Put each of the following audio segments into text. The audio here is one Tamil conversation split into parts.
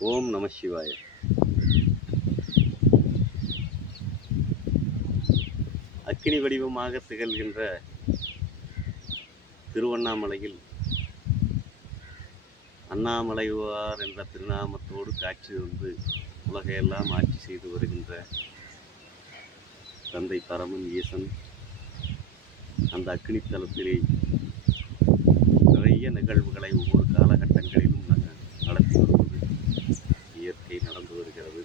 ஓம் நம சிவாய. அக்கினி வடிவமாக திகழ்கின்ற திருவண்ணாமலையில் அண்ணாமலைவார் என்ற திருநாமத்தோடு காட்சி வந்து உலகையெல்லாம் ஆட்சி செய்து வருகின்ற தந்தை பரமன் ஈசன் அந்த அக்னித்தலத்திலே நிறைய நிகழ்வுகளை ஒவ்வொரு காலகட்டங்களிலும் நாங்கள் நடத்தி வருவது இயற்கை நடந்து வருகிறது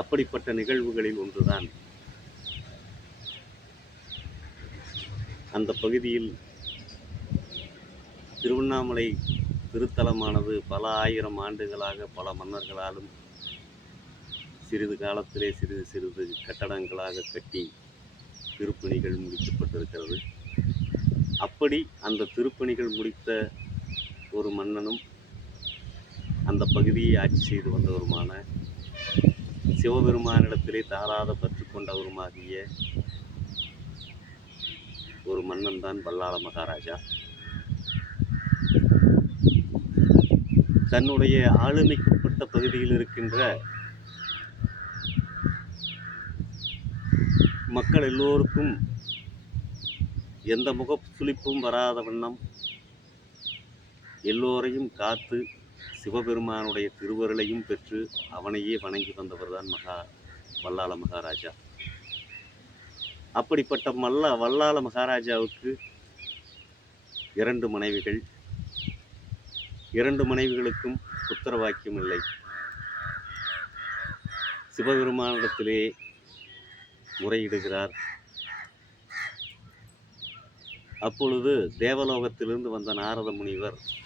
அப்படிப்பட்ட நிகழ்வுகளில் ஒன்றுதான். அந்த பகுதியில் திருவண்ணாமலை திருத்தலமானது பல ஆயிரம் ஆண்டுகளாக பல மன்னர்களாலும் சிறிது காலத்திலே சிறிது சிறிது கட்டடங்களாக கட்டி திருப்பணிகள் முடிக்கப்பட்டிருக்கிறது. அப்படி அந்த திருப்பணிகள் முடித்த ஒரு மன்னனும் அந்த பகுதியை ஆட்சி செய்து வந்தவருமான சிவபெருமானிடத்திலே தாராத பற்று கொண்டவருமாகிய ஒரு மன்னன் தான் பல்லாள மகாராஜா. தன்னுடைய ஆளுமைக்குட்பட்ட பகுதியில் இருக்கின்ற மக்கள் எல்லோருக்கும் எந்த முக சுளிப்பும் வராத வண்ணம் எல்லோரையும் காத்து சிவபெருமானுடைய திருவருளையும் பெற்று அவனையே வணங்கி வந்தவர்தான் மகா வல்லாள மகாராஜா. அப்படிப்பட்ட மல்ல வல்லாள மகாராஜாவுக்கு இரண்டு மனைவிகள். இரண்டு மனைவிகளுக்கும் புத்திரவாக்கியம் இல்லை. சிவபெருமானிடத்திலே முறையிடுகிறார். அப்பொழுது தேவலோகத்திலிருந்து வந்த நாரத முனிவர்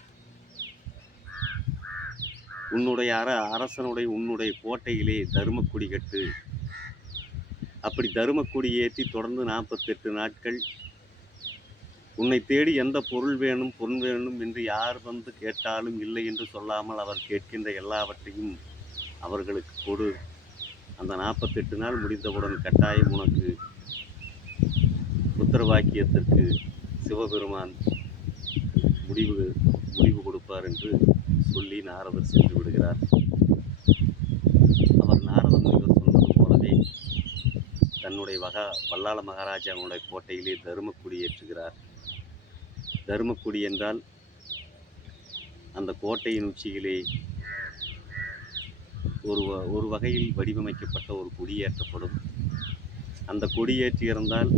உன்னுடைய அர அரசனுடைய உன்னுடைய கோட்டையிலே தருமக்குடி கட்டு. அப்படி தருமக்குடி ஏற்றி தொடர்ந்து நாற்பத்தெட்டு நாட்கள் உன்னை தேடி எந்த பொருள் வேணும் பொருள் வேணும் என்று யார் வந்து கேட்டாலும் இல்லை என்று சொல்லாமல் அவர் கேட்கின்ற எல்லாவற்றையும் அவர்களுக்கு கொடு. அந்த நாற்பத்தெட்டு நாள் முடிந்தவுடன் கட்டாயம் உனக்கு புத்திரவாக்கியத்திற்கு சிவபெருமான் முடிவு முடிவு கொடுப்பார் என்று சொல்லி நாரதர் சென்று விடுகிறார். அவர் நாரத முனிவர் சொன்னது போலவே தன்னுடைய வகா வல்லாள மகாராஜாவுடைய கோட்டையிலே தருமக்குடி ஏற்றுகிறார். தருமக்குடி என்றால் அந்த கோட்டையின் உச்சியிலே ஒரு வ- ஒரு வகையில் வடிவமைக்கப்பட்ட ஒரு கொடியேற்றப்படும் அந்த கொடியேற்றி இருந்தால்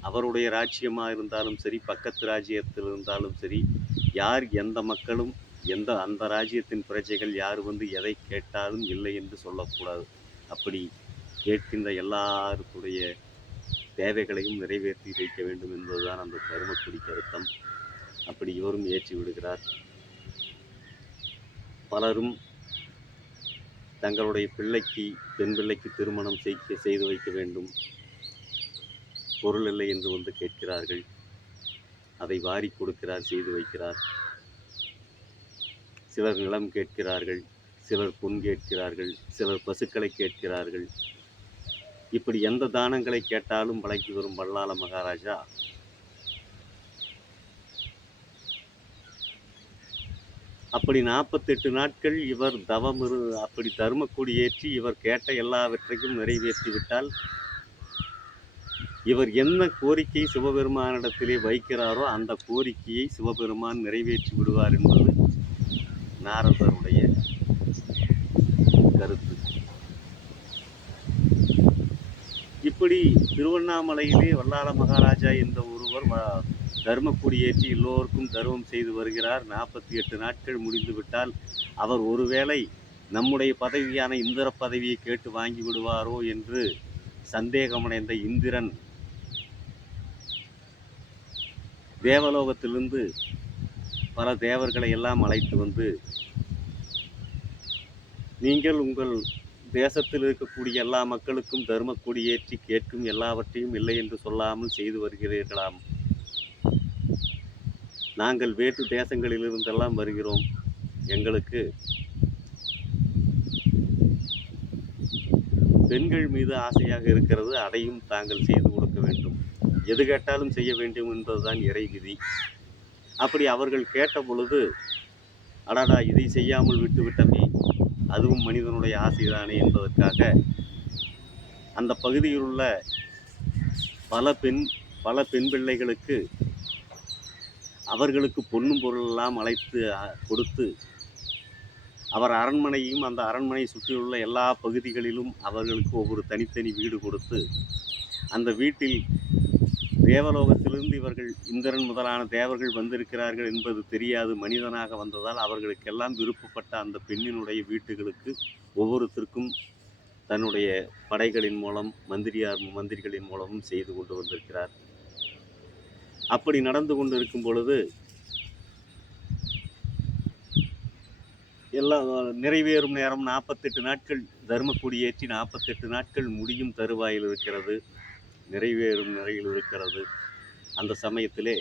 அவருடைய ராஜ்யமாக இருந்தாலும் சரி பக்கத்து ராஜ்யத்தில் இருந்தாலும் சரி யார் எந்த மக்களும் எந்த அந்த ராஜ்யத்தின் பிரஜைகள் யார் வந்து எதை கேட்டாலும் இல்லை என்று சொல்லக்கூடாது. அப்படி கேட்கின்ற எல்லாருக்குடைய தேவைகளையும் நிறைவேற்றி வைக்க வேண்டும் என்பதுதான் அந்த தருமக்குடி கருத்தம். அப்படி இவரும் ஏற்றி விடுகிறார். பலரும் தங்களுடைய பிள்ளைக்கு பெண் பிள்ளைக்கு திருமணம் செய்ய செய்து வைக்க வேண்டும். பொருள் இல்லை என்று வந்து கேட்கிறார்கள். அதை வாரி கொடுக்கிறார் செய்து வைக்கிறார். சிலர் நிலம் கேட்கிறார்கள் சிலர் புண் கேட்கிறார்கள் சிலர் பசுக்களை கேட்கிறார்கள். இப்படி எந்த தானங்களை கேட்டாலும் வழங்கி வரும் வல்லால மகாராஜா? அப்படி நாற்பத்தெட்டு நாட்கள் இவர் தவம் இரு அப்படி தர்மக்கொடி ஏற்றி இவர் கேட்ட எல்லாவற்றையும் நிறைவேற்றி விட்டால் இவர் என்ன கோரிக்கை சிவபெருமானிடத்திலே வைக்கிறாரோ அந்த கோரிக்கையை சிவபெருமான் நிறைவேற்றி விடுவார் என்பது நாரதருடைய கருத்து. இப்படி திருவண்ணாமலையிலே வல்லாள மகாராஜா என்ற ஒருவர் வ- ஏற்றி எல்லோருக்கும் தர்மம் செய்து வருகிறார். நாற்பத்தி எட்டு நாட்கள் முடிந்துவிட்டால் அவர் ஒருவேளை நம்முடைய பதவியான இந்திர பதவியை கேட்டு வாங்கி விடுவாரோ என்று சந்தேகமடைந்த இந்திரன் தேவலோகத்திலிருந்து பல தேவர்களை எல்லாம் அழைத்து வந்து நீங்கள் உங்கள் தேசத்தில் இருக்கக்கூடிய எல்லா மக்களுக்கும் தர்ம கொடியேற்றி கேட்கும் எல்லாவற்றையும் இல்லை என்று சொல்லாமல் செய்து வருகிறீர்களாம். நாங்கள் வேற்று தேசங்களிலிருந்தெல்லாம் வருகிறோம். எங்களுக்கு பெண்கள் மீது ஆசையாக இருக்கிறது அதையும் தாங்கள் செய்து கொடுக்க வேண்டும். எது கேட்டாலும் செய்ய வேண்டும் என்பதுதான் இறை விதி அப்படி அவர்கள் கேட்ட பொழுது அடாடா இதை செய்யாமல் விட்டுவிட்டமே அதுவும் மனிதனுடைய ஆசைதானே என்பதற்காக அந்த பகுதியில் உள்ள பல பெண் பல பெண் பிள்ளைகளுக்கு அவர்களுக்கு பொண்ணும் பொருளெல்லாம் அழைத்து கொடுத்து அவர் அரண்மனையும் அந்த அரண்மனை சுற்றியுள்ள எல்லா பகுதிகளிலும் அவர்களுக்கு ஒவ்வொரு தனித்தனி வீடு கொடுத்து அந்த வீட்டில் தேவலோகத்திலிருந்து இவர்கள் இந்திரன் முதலான தேவர்கள் வந்திருக்கிறார்கள் என்பது தெரியாது. மனிதனாக வந்ததால் அவர்களுக்கெல்லாம் விருப்பப்பட்ட அந்த பெண்ணினுடைய வீட்டுகளுக்கு ஒவ்வொருத்தருக்கும் தன்னுடைய படைகளின் மூலம் மந்திரியார் மந்திரிகளின் மூலமும் செய்து கொண்டு வந்திருக்கிறார். அப்படி நடந்து கொண்டு இருக்கும் பொழுது எல்லாம் நிறைவேறும் நேரம் நாற்பத்தெட்டு நாட்கள் தர்ம கொடியேற்றி நாற்பத்தெட்டு நாட்கள் முடியும் தருவாயில் இருக்கிறது. நிறைவேறும் நிலையில் இருக்கிறது. அந்த சமயத்திலே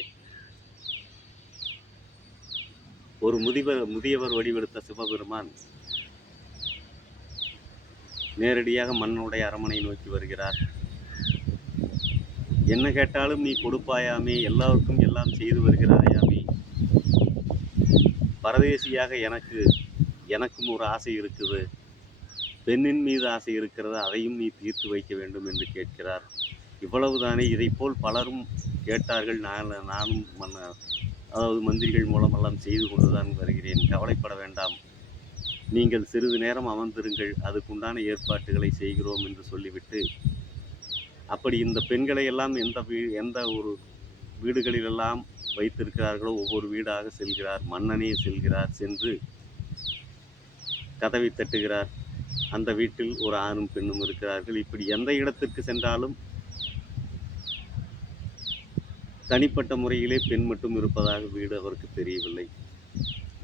ஒரு முதிவர் முதியவர் வடிவெடுத்த சிவபெருமான் நேரடியாக மன்னனுடைய அரமனை நோக்கி வருகிறார். என்ன கேட்டாலும் நீ கொடுப்பாயாமே எல்லாருக்கும் எல்லாம் செய்து வருகிறாயாமே. பரதேசியாக எனக்கு எனக்கும் ஒரு ஆசை இருக்குது. பெண்ணின் மீது ஆசை இருக்கிறது அதையும் நீ தீர்த்து வைக்க வேண்டும் என்று கேட்கிறார். இவ்வளவுதானே? இதைப்போல் பலரும் கேட்டார்கள். நான் நானும் மன்ன அதாவது மந்திரிகள் மூலமெல்லாம் செய்து கொண்டுதான் வருகிறேன். கவலைப்பட வேண்டாம். நீங்கள் சிறிது நேரம் அமர்ந்திருங்கள். அதுக்குண்டான ஏற்பாட்டுகளை செய்கிறோம் என்று சொல்லிவிட்டு அப்படி இந்த பெண்களை எல்லாம் எந்த வீ எந்த ஒரு வீடுகளிலெல்லாம் வைத்திருக்கிறார்களோ ஒவ்வொரு வீடாக செல்கிறார். மன்னனே செல்கிறார். சென்று கதவை தட்டுகிறார். அந்த வீட்டில் ஒரு ஆணும் பெண்ணும் இருக்கிறார்கள். இப்படி எந்த இடத்திற்கு சென்றாலும் தனிப்பட்ட முறையிலே பெண் மட்டும் இருப்பதாக வீடு அவருக்கு தெரியவில்லை.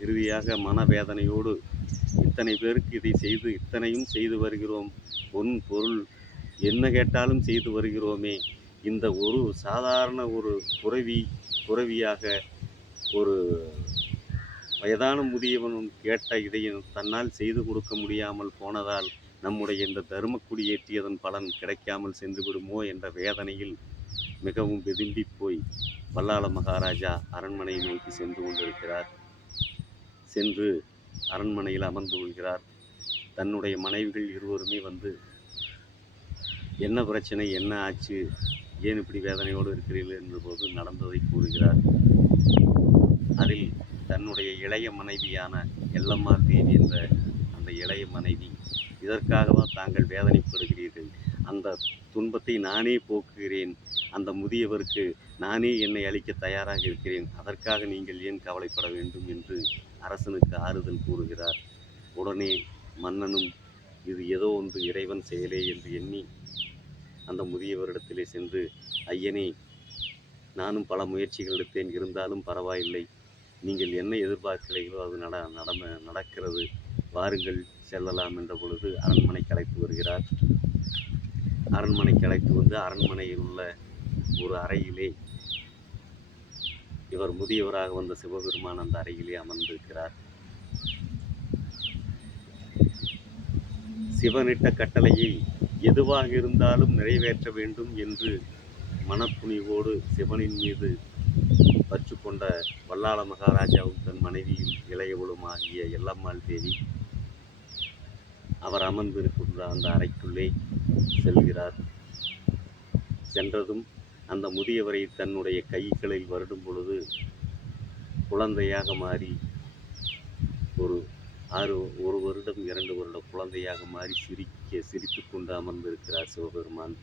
இறுதியாக மனவேதனையோடு இத்தனை பேருக்கு இதை செய்து இத்தனையும் செய்து வருகிறோம். பொன் பொருள் என்ன கேட்டாலும் செய்து வருகிறோமே. இந்த ஒரு சாதாரண ஒரு துறவி துறவியாக ஒரு வயதான முதியவனும் கேட்ட இதை தன்னால் செய்து கொடுக்க முடியாமல் போனதால் நம்முடைய இந்த தருமக்குடி ஏற்றியதன் பலன் கிடைக்காமல் சென்று விடுமோ என்ற வேதனையில் மிகவும் வெதும்பி போய் வல்லாள மகாராஜா அரண்மனையை நோக்கி சென்று கொண்டிருக்கிறார். சென்று அரண்மனையில் அமர்ந்து கொள்கிறார். தன்னுடைய மனைவிகள் இருவருமே வந்து என்ன பிரச்சனை? என்ன ஆச்சு? ஏன் இப்படி வேதனையோடு இருக்கிறீர்கள்? என்றபோது நடந்ததை கூறுகிறார். அதில் தன்னுடைய இளைய மனைவியான எல்லம்மா தேவி என்ற அந்த இளைய மனைவி இதற்காகவா தாங்கள் வேதனைப்படுகிறீர்கள்? அந்த துன்பத்தை நானே போக்குகிறேன். அந்த முதியவருக்கு நானே என்னை அளிக்க தயாராக இருக்கிறேன். அதற்காக நீங்கள் ஏன் கவலைப்பட வேண்டும் என்று அரசனுக்கு ஆறுதல் கூறுகிறார். உடனே மன்னனும் இது ஏதோ ஒன்று இறைவன் செயலே என்று எண்ணி அந்த முதியவரிடத்திலே சென்று ஐயனே நானும் பல முயற்சிகள் எடுத்தேன். இருந்தாலும் பரவாயில்லை. நீங்கள் என்ன எதிர்பார்க்கிறீர்களோ அது நட நடம நடக்கிறது. வாருங்கள் செல்லலாம் என்ற பொழுது அரண்மனைக்கு அழைத்து வருகிறார். அரண்மனைக்கு அழைத்து வந்து அரண்மனையில் உள்ள ஒரு அறையிலே. இவர் முதியவராக வந்த சிவபெருமான் அந்த அறையிலே அமர்ந்திருக்கிறார். சிவனிட்ட கட்டளையை எதுவாக இருந்தாலும் நிறைவேற்ற வேண்டும் என்று மனப்புனிவோடு சிவனின் மீது பற்று கொண்ட வல்லாள மகாராஜாவும் தன் மனைவியும் இளையவளுமாகிய எல்லம்மாள் தேவி அவர் அமர்ந்திருக்கின்ற அந்த அறைக்குள்ளே செல்கிறார். சென்றதும் அந்த முதியவரை தன்னுடைய கைகளில் வருடும் பொழுது குழந்தையாக மாறி ஒரு ஆறு ஒரு வருடம் இரண்டு வருட குழந்தையாக மாறி சிரிக்க சிரித்துக்கொண்டு அமர்ந்திருக்கிறார் சிவபெருமான்.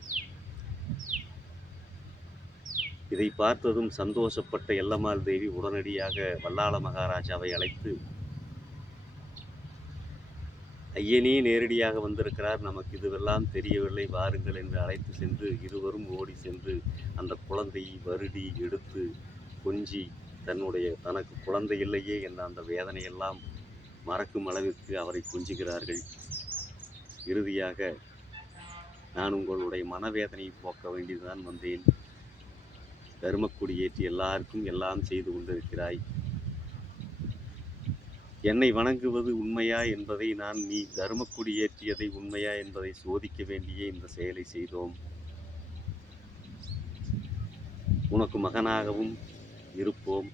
இதை பார்த்ததும் சந்தோஷப்பட்ட எல்லம்மாள் தேவி உடனடியாக வல்லாள மகாராஜாவை அழைத்து ஐயனே நேரடியாக வந்திருக்கிறார். நமக்கு இதுவெல்லாம் தெரியவில்லை. வாருங்கள் என்று அழைத்து சென்று இருவரும் ஓடி சென்று அந்த குழந்தையை வருடி எடுத்து கொஞ்சி தன்னுடைய தனக்கு குழந்தை இல்லையே என்ற அந்த வேதனையெல்லாம் மறக்கும் அளவிற்கு அவரை கொஞ்சுகிறார்கள். இறுதியாக நான் உங்களுடைய மனவேதனையை போக்க வேண்டியதுதான் வந்தேன். தருமக்குடி ஏற்றி எல்லாருக்கும் எல்லாம் செய்து கொண்டிருக்கிறாய். என்னை வணங்குவது உண்மையா என்பதை நான் நீ தர்மக்குடி ஏற்றியதை உண்மையா என்பதை சோதிக்க வேண்டிய இந்த செயலை செய்தோம். உனக்கு மகனாகவும் இருப்போம்.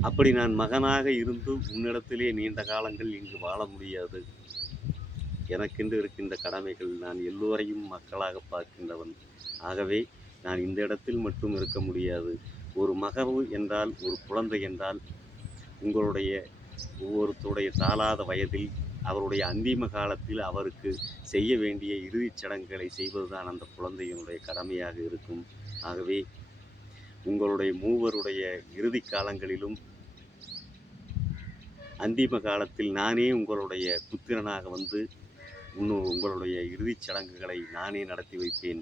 அப்படி நான் மகனாக இருந்து உன்னிடத்திலே நீண்ட காலங்கள் இங்கு வாழ முடியாது. எனக்கென்று இருக்கின்ற கடமைகள் நான் எல்லோரையும் மக்களாக பார்க்கின்றவன். ஆகவே நான் இந்த இடத்தில் மட்டும் இருக்க முடியாது. ஒரு மகவு என்றால் ஒரு குழந்தை என்றால் உங்களுடைய ஒவ்வொருத்தருடைய தாளாத வயதில் அவருடைய அந்திம காலத்தில் அவருக்கு செய்ய வேண்டிய இறுதிச் சடங்குகளை செய்வதுதான் அந்த குழந்தையினுடைய கடமையாக இருக்கும். ஆகவே உங்களுடைய மூவருடைய இறுதி காலங்களிலும் அந்திம காலத்தில் நானே உங்களுடைய புத்திரனாக வந்து இன்னும் உங்களுடைய இறுதிச் சடங்குகளை நானே நடத்தி வைப்பேன்.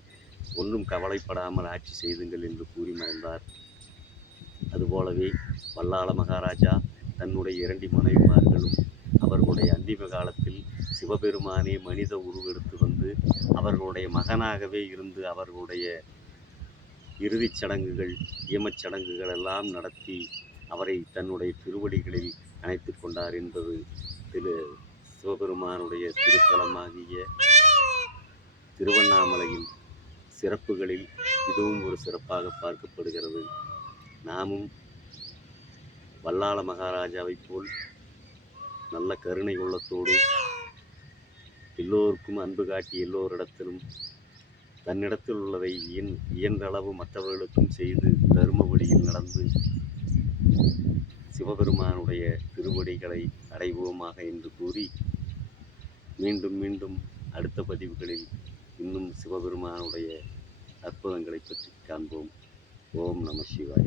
ஒன்றும் கவலைப்படாமல் ஆட்சி செய்துங்கள் என்று கூறி மறைந்தார் அதுபோலவே வல்லாள மகாராஜா தன்னுடைய இரண்டு மனைவிமார்களும் அவர்களுடைய அந்திம காலத்தில் சிவபெருமானே மனித உருவெடுத்து வந்து அவர்களுடைய மகனாகவே இருந்து அவர்களுடைய இறுதிச் சடங்குகள் ஈமச் சடங்குகள் எல்லாம் நடத்தி அவரை தன்னுடைய திருவடிகளில் அணைத்து கொண்டார் என்பது திரு சிவபெருமானுடைய திருத்தலமாகிய திருவண்ணாமலையின் சிறப்புகளில் இதுவும் ஒரு சிறப்பாக பார்க்கப்படுகிறது. நாமும் வல்லாள மகாராஜாவைப் போல் நல்ல கருணை உள்ளத்தோடு எல்லோருக்கும் அன்பு காட்டி எல்லோரிடத்திலும் தன்னிடத்தில் உள்ளதை இயன் இயன்றளவு மற்றவர்களுக்கும் செய்து தருமபடியில் நடந்து சிவபெருமானுடைய திருவடிகளை அடைவோமாக என்று கூறி மீண்டும் மீண்டும் அடுத்த பதிவுகளில் இன்னும் சிவபெருமானுடைய அற்புதங்களை பற்றி காண்போம். ஓம் நம சிவாய்